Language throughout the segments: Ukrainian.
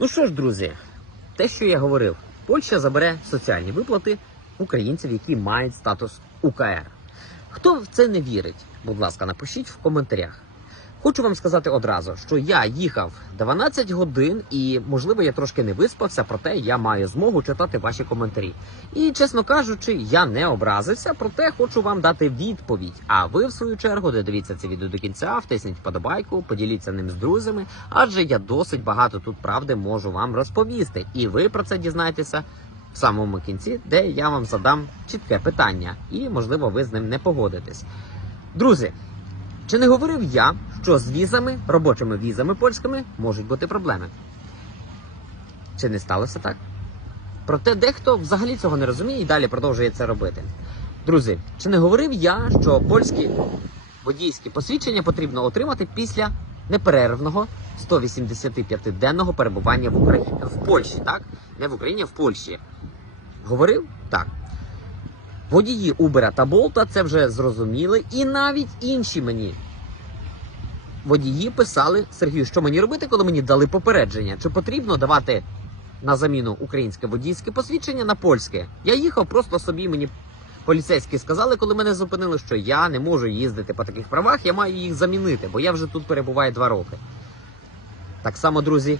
Ну що ж, друзі, те, що я говорив, Польща забере соціальні виплати українців, які мають статус УКР. Хто в це не вірить, будь ласка, напишіть в коментарях. Хочу вам сказати одразу, що я їхав 12 годин, і можливо я трошки не виспався, проте я маю змогу читати ваші коментарі. І чесно кажучи, я не образився, проте хочу вам дати відповідь. А ви, в свою чергу, додивіться це відео до кінця, втисніть вподобайку, поділіться ним з друзями, адже я досить багато тут правди можу вам розповісти. І ви про це дізнаєтеся в самому кінці, де я вам задам чітке питання, і можливо ви з ним не погодитесь. Друзі. Чи не говорив я, що з візами, робочими візами польськими можуть бути проблеми? Чи не сталося так? Проте дехто взагалі цього не розуміє і далі продовжує це робити. Друзі, чи не говорив я, що польські водійські посвідчення потрібно отримати після неперервного 185-денного перебування в Україні в Польщі, так? Не в Україні, а в Польщі. Говорив? Так. Водії Uber та Болта це вже зрозуміли, і навіть інші мені водії писали Сергію, що мені робити, коли мені дали попередження, чи потрібно давати на заміну українське водійське посвідчення на польське. Я їхав просто собі. Мені поліцейські сказали, коли мене зупинили, що я не можу їздити по таких правах, я маю їх замінити, бо я вже тут перебуваю два роки. Так само, друзі,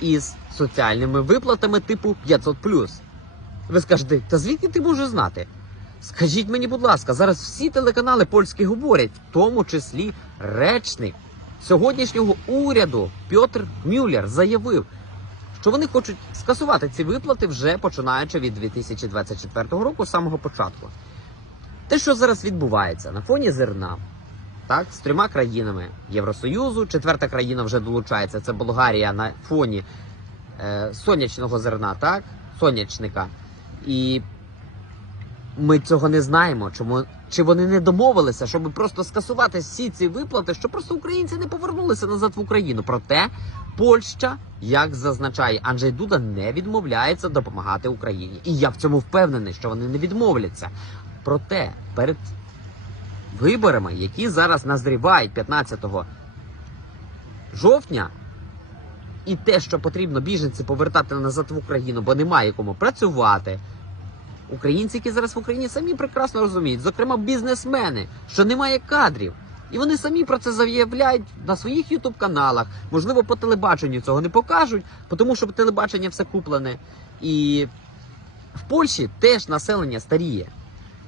із соціальними виплатами типу 500 Ви скажете, та звідки ти можеш знати? Скажіть мені, будь ласка, зараз всі телеканали польські говорять, в тому числі речник сьогоднішнього уряду Пьотр Мюллер заявив, що вони хочуть скасувати ці виплати вже починаючи від 2024 року, з самого початку. Те, що зараз відбувається на фоні зерна, так, з трьома країнами Євросоюзу, четверта країна вже долучається, це Болгарія на фоні е, сонячного зерна, так, сонячника. І ми цього не знаємо. Чому чи вони не домовилися, щоб просто скасувати всі ці виплати, щоб просто українці не повернулися назад в Україну? Проте Польща, як зазначає Анджей Дуда, не відмовляється допомагати Україні. І я в цьому впевнений, що вони не відмовляться. Проте перед виборами, які зараз назрівають 15 жовтня. І те, що потрібно біженці повертати назад в Україну, бо немає кому працювати. Українці, які зараз в Україні, самі прекрасно розуміють, зокрема бізнесмени, що немає кадрів. І вони самі про це заявляють на своїх ютуб-каналах. Можливо, по телебаченню цього не покажуть, тому що телебачення все куплене. І в Польщі теж населення старіє.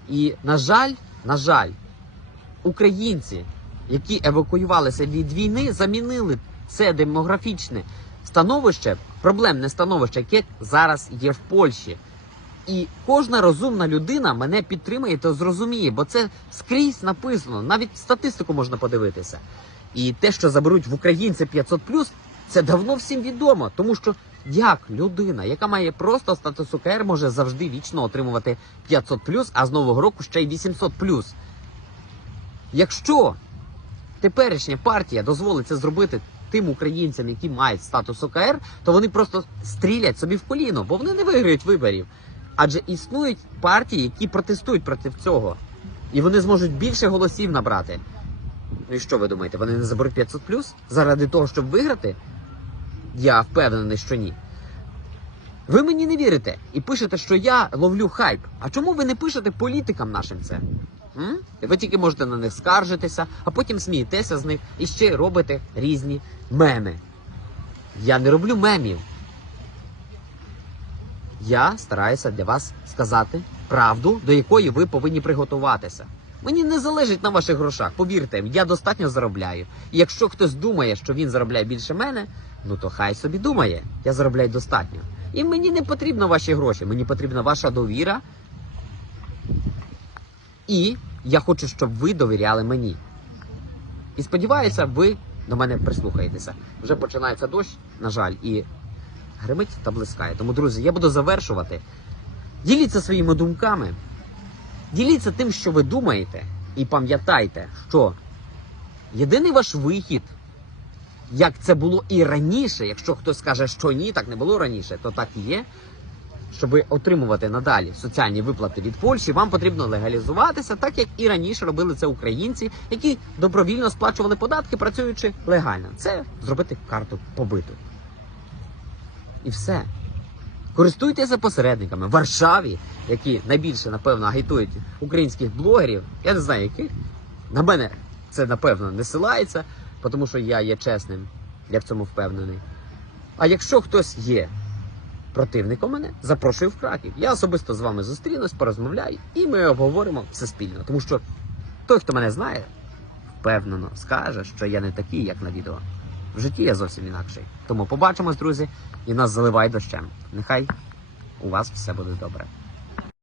І, на жаль, на жаль, українці, які евакуювалися від війни, замінили це демографічне становище, проблемне становище, яке зараз є в Польщі. І кожна розумна людина мене підтримує та зрозуміє, бо це скрізь написано. Навіть статистику можна подивитися. І те, що заберуть в українці 500 це давно всім відомо. Тому що як людина, яка має просто статус УКР, може завжди вічно отримувати 500 а з нового року ще й 800 Якщо теперішня партія дозволить це зробити тим українцям, які мають статус ОКР, то вони просто стрілять собі в коліно, бо вони не виграють виборів. Адже існують партії, які протестують проти цього, і вони зможуть більше голосів набрати. Ну і що ви думаєте, вони не заберуть 500 плюс заради того, щоб виграти? Я впевнений, що ні. Ви мені не вірите і пишете, що я ловлю хайп. А чому ви не пишете політикам нашим це? М? Ви тільки можете на них скаржитися, а потім смієтеся з них і ще робите різні меми. Я не роблю мемів. Я стараюся для вас сказати правду, до якої ви повинні приготуватися. Мені не залежить на ваших грошах. Повірте, я достатньо заробляю. І якщо хтось думає, що він заробляє більше мене, ну то хай собі думає. Я заробляю достатньо. І мені не потрібно ваші гроші, мені потрібна ваша довіра. І я хочу, щоб ви довіряли мені. І сподіваюся, ви до мене прислухаєтеся. Вже починається дощ, на жаль, і гримить та блискає. Тому, друзі, я буду завершувати. Діліться своїми думками, діліться тим, що ви думаєте, і пам'ятайте, що єдиний ваш вихід, як це було і раніше, якщо хтось скаже, що ні, так не було раніше, то так і є. Щоб отримувати надалі соціальні виплати від Польщі, вам потрібно легалізуватися, так як і раніше робили це українці, які добровільно сплачували податки, працюючи легально. Це зробити карту побиту. І все. Користуйтеся посередниками в Варшаві, які найбільше, напевно, агітують українських блогерів. Я не знаю яких. На мене це напевно не силається, тому що я є чесним, я в цьому впевнений. А якщо хтось є противником мене, запрошую в Краків. Я особисто з вами зустрінусь, порозмовляю, і ми обговоримо все спільно. Тому що той, хто мене знає, впевнено скаже, що я не такий, як на відео. В житті я зовсім інакший. Тому побачимось, друзі, і нас заливай дощем. Нехай у вас все буде добре.